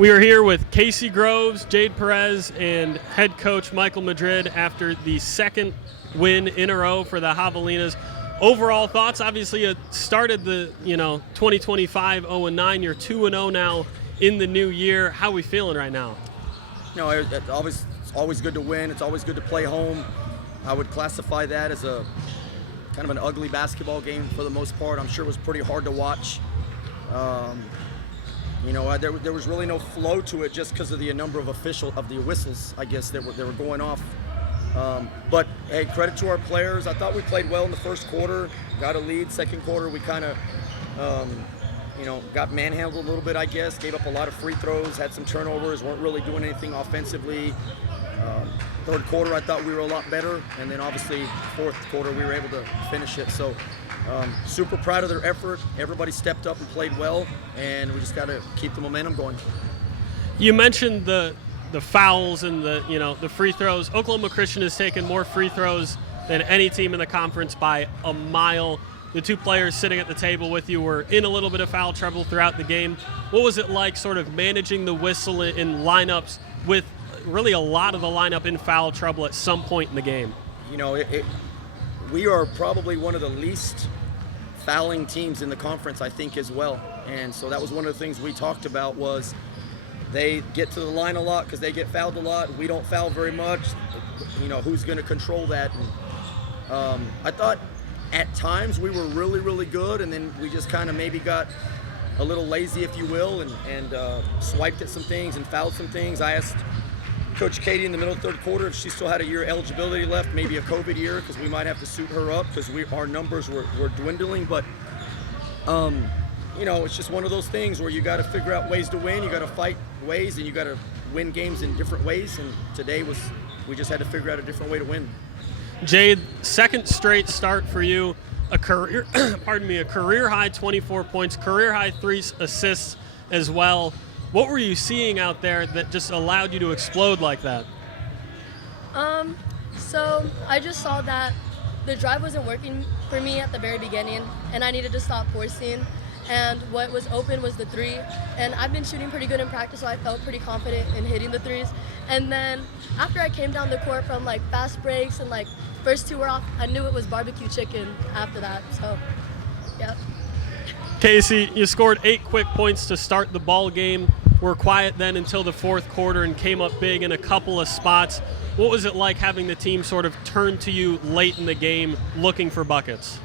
We are here with Kaycee Groves, Jade Perez, and head coach Michael Madrid after the second win in a row for the Javelinas. Overall thoughts, obviously it started the 2025 0-9. You're 2-0 now in the new year. How are we feeling right now? It's always good to win. It's always good to play home. I would classify that as a kind of an ugly basketball game for the most part. I'm sure it was pretty hard to watch. There was really no flow to it just because of the number of the whistles, I guess, that were going off. But hey, credit to our players. I thought we played well in the first quarter, got a lead. Second quarter, we kind of, got manhandled a little bit, I guess. Gave up a lot of free throws, had some turnovers, weren't really doing anything offensively. Third quarter, I thought we were a lot better, and then obviously fourth quarter, we were able to finish it. So super proud of their effort. Everybody stepped up and played well, and we just got to keep the momentum going. You mentioned the fouls and the free throws. Oklahoma Christian has taken more free throws than any team in the conference by a mile. The two players sitting at the table with you were in a little bit of foul trouble throughout the game. What was it like sort of managing the whistle in lineups with really a lot of the lineup in foul trouble at some point in the game? We are probably one of the least fouling teams in the conference, I think, as well. And so that was one of the things we talked about was they get to the line a lot because they get fouled a lot. We don't foul very much. Who's going to control that? And, I thought at times we were really, really good, and then we just kind of maybe got a little lazy, if you will, and swiped at some things and fouled some things. I asked Coach Katie in the middle of the third quarter if she still had a year eligibility left, maybe a COVID year, because we might have to suit her up because our numbers were dwindling. But it's just one of those things where you got to figure out ways to win. You got to fight ways, and you got to win games in different ways. And today we just had to figure out a different way to win. Jade, second straight start for you, a career high 24 points, career high 3 assists as well. What were you seeing out there that just allowed you to explode like that? So I just saw that the drive wasn't working for me at the very beginning, and I needed to stop forcing. And what was open was the three. And I've been shooting pretty good in practice, so I felt pretty confident in hitting the threes. And then after I came down the court from fast breaks and first two were off, I knew it was barbecue chicken after that. So, yeah. Kaycee, you scored 8 quick points to start the ball game. Were quiet then until the fourth quarter and came up big in a couple of spots. What was it like having the team sort of turn to you late in the game looking for buckets?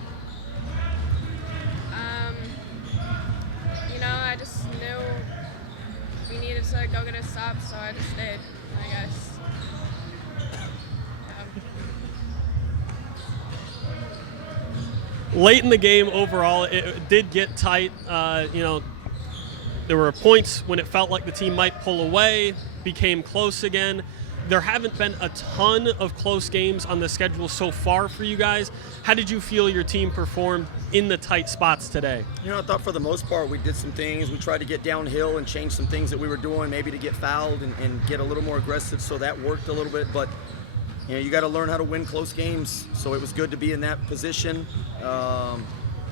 I just knew we needed to go get a stop, so I just stayed, I guess. Late in the game overall, it did get tight. There were points when it felt like the team might pull away, became close again. There haven't been a ton of close games on the schedule so far for you guys. How did you feel your team performed in the tight spots today? I thought for the most part we did some things. We tried to get downhill and change some things that we were doing, maybe to get fouled and get a little more aggressive, so that worked a little bit. But you got to learn how to win close games, so it was good to be in that position.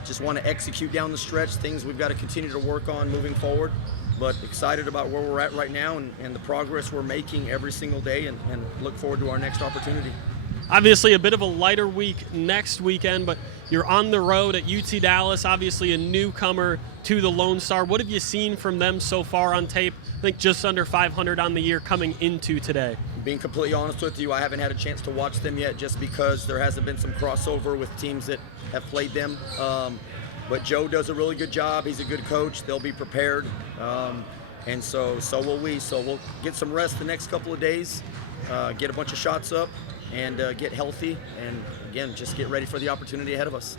Just want to execute down the stretch, things we've got to continue to work on moving forward. But excited about where we're at right now and the progress we're making every single day, and look forward to our next opportunity. Obviously a bit of a lighter week next weekend, but you're on the road at UT Dallas, obviously a newcomer to the Lone Star. What have you seen from them so far on tape? I think just under 500 on the year coming into today. Being completely honest with you, I haven't had a chance to watch them yet just because there hasn't been some crossover with teams that have played them. But Joe does a really good job. He's a good coach. They'll be prepared. And so will we. So we'll get some rest the next couple of days, get a bunch of shots up, and get healthy. And, again, just get ready for the opportunity ahead of us.